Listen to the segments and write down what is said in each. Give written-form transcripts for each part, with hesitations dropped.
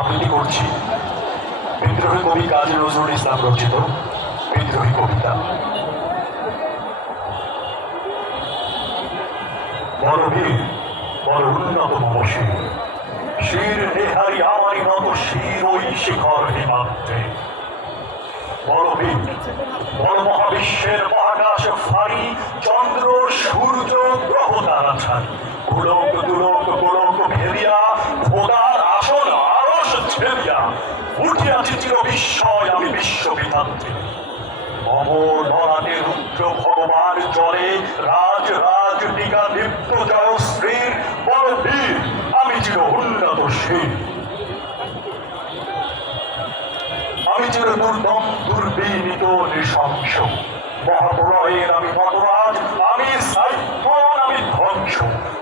আবৃত্তি করছি বিদ্রোহী কবি কাজী নজরুল ইসলাম রচিত বিদ্রোহী কবিতা। বড় বীর বড় উন্নত মমশীর, শির নেহারি আমারই নত শির ওই শিখর হিমাদ্রে। বড় বীর বড় মহাবিশ্বের মহাকাশ ফারি, চন্দ্র সূর্য গ্রহ তারা ছাড়ি, গোলক দুলক গোলক ভেদিয়া খোদার আসন আরশ ছেদিয়া উঠিয়াছি চির বিস্ময় আমি বিশ্ববিধাত্রী। অমর লড়াটে রুদ্র ভগবান জলে রাজ রাজ টিকা দীপ্ত জয় শ্রীর বড় বীর আমি চির উন্নত শির। আমি চির দুর্দম দুর্বিনীত নৃশংস, মহাপ্রলয়ের আমি মতরাজ, আমি সাইক্লোন আমি ধ্বংস,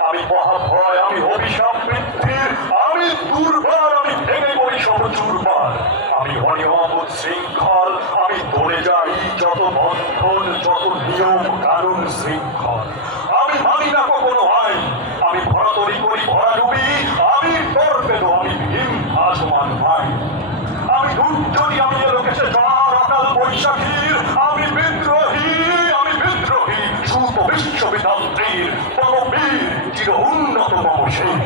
আমি মহাভয় আমি অভিশাপ বৃদ্ধির, আমি দুর্বার আমি ভেঙে পড়ি সব চুরবার, আমি অনিয়ম শৃঙ্খল আমি দৌড়ে যাই যত বন্ধন যত নিয়ম কানুন শৃঙ্খল, আমি মানি না কখনো আইন, আমি ভরাতরি করি ভরাডুবি, আমি টর্পেডো আমি ভীম আসমান আইন, আমি দুর্যোগী আমি এলোকেশে জ্বর অকাল বৈশাখীর, আমি বিদ্রোহী সুত বিশ্ববিধাত্রীর বড় বীর চির উন্নত মমশীর।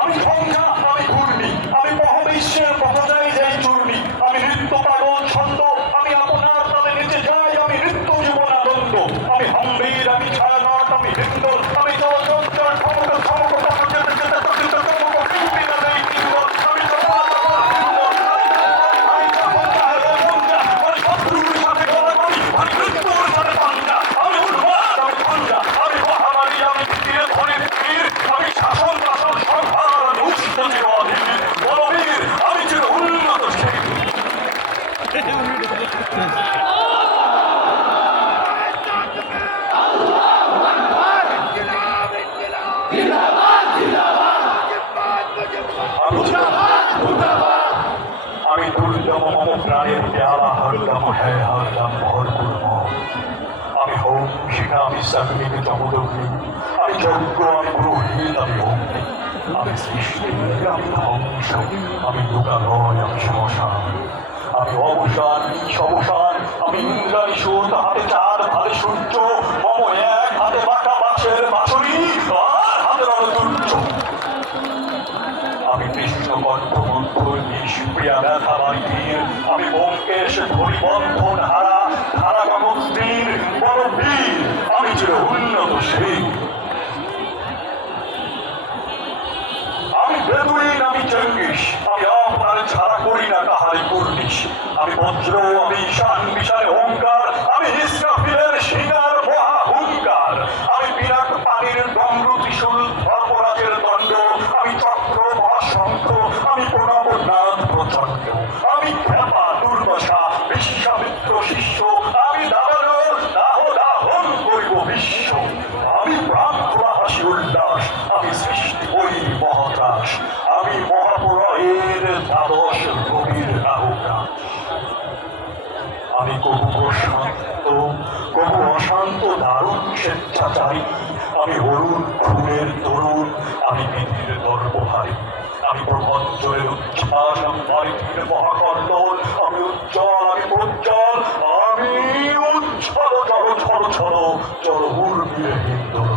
আমি ঝঞ্ঝা আমি ঘূর্ণি, আমি মহাবিশ্বের পথযায়ী যাই চূর্ণি, আমি নৃত্য পাগল ছন্দ, আমি আপনার তালে নিচে যাই, আমি নৃত্য জীবন আনন্দ, আমি হম্বীর আমি ছায়ানট আমি হিন্দল, আমি চলচঞ্চল ক্ষমতা ক্ষমতা যেতে যেতে প্রকৃত চমক বিনা নেই কিঙ্গল, আমি শত্রুর সাথে গলাগলি, আমি মৃত্যুর সাথে পাঞ্জা, আমি উন্মাদ আমি পাঞ্জা, আমি মহামারী আমি তীরে ধরে তীর, আমি শাসন শাসন সংহার আমি উষ্ণ চির অধীর, বড় বীর আমি চির উন্নত শির। আমি দুর্দম মম প্রাণের পেয়ালা হরদম হ্যাঁ হরদম ভরপুর মন, আমি হোম শিখা আমি সাগ্নিক চমদগ্নি, আমি যজ্ঞ আমি পুরোহিত আমি অগ্নি, আমি সৃষ্টি আমি ধ্বংস, আমি লোকালয় আমি শ্মশান, আমি অবসান সবসান, আমি ইন্দ্রাণী সুত হাতে চার ভালে সূর্য, মম এক হাতে বাঁকা বাঁশের বাঁশরি আর হাতে রণতুল্য, আমি কৃষ্ণ কণ্ঠ মন্থর নিষ্প্রিয়া ব্যথা বাড়ির, আমি ব্যোমকেশ ধরি বন্ধন হারা ধারা কামস্ত্রীর বড় বীর আমি চির উন্নত শির। আমি বেদুইন আমি চেঙ্গিস, আমি আপনার ছাড়া করি না কাহারি কুর্নিশ, আমি বজ্র আমি ঈশান বিশালে ওঙ্কার, আমি ইসরাফিলের শিকার মহা হুঙ্কার, আমি বিরাট পানির দণ্ড ত্রিশূল ধর্মরাজের দণ্ড, আমি চক্র মহাশঙ্খ আমি প্রণবনাথ প্রচণ্ড, আমি খ্যাপা দুর্দশা বিশ্বামিত্র শিষ্য, আমি দাবানর দাহ দাহন করিব বিশ্ব, আমি প্রাণখোলা হাসি উল্লাস, আমি সৃষ্টি করি মহাত্রাস, আমি মহাপ্রলয়ের দ্বাদশ গভীর রাহুগ্রাস, আমি কবু প্রশান্ত কবু অশান্ত দারুণ স্বেচ্ছাচারী, আমি অরুণ খুনের তরুণ, আমি বিধির দর্পহারী, আমি প্রভঞ্জলের উচ্ছ্বাস আমি মারিথির মহাকল্লোল, আমি উজ্জ্বল আমি প্রজ্জ্বল, আমি উজ্জ্বল জল ছড় ছড় জল উর্মিলে হিন্দোল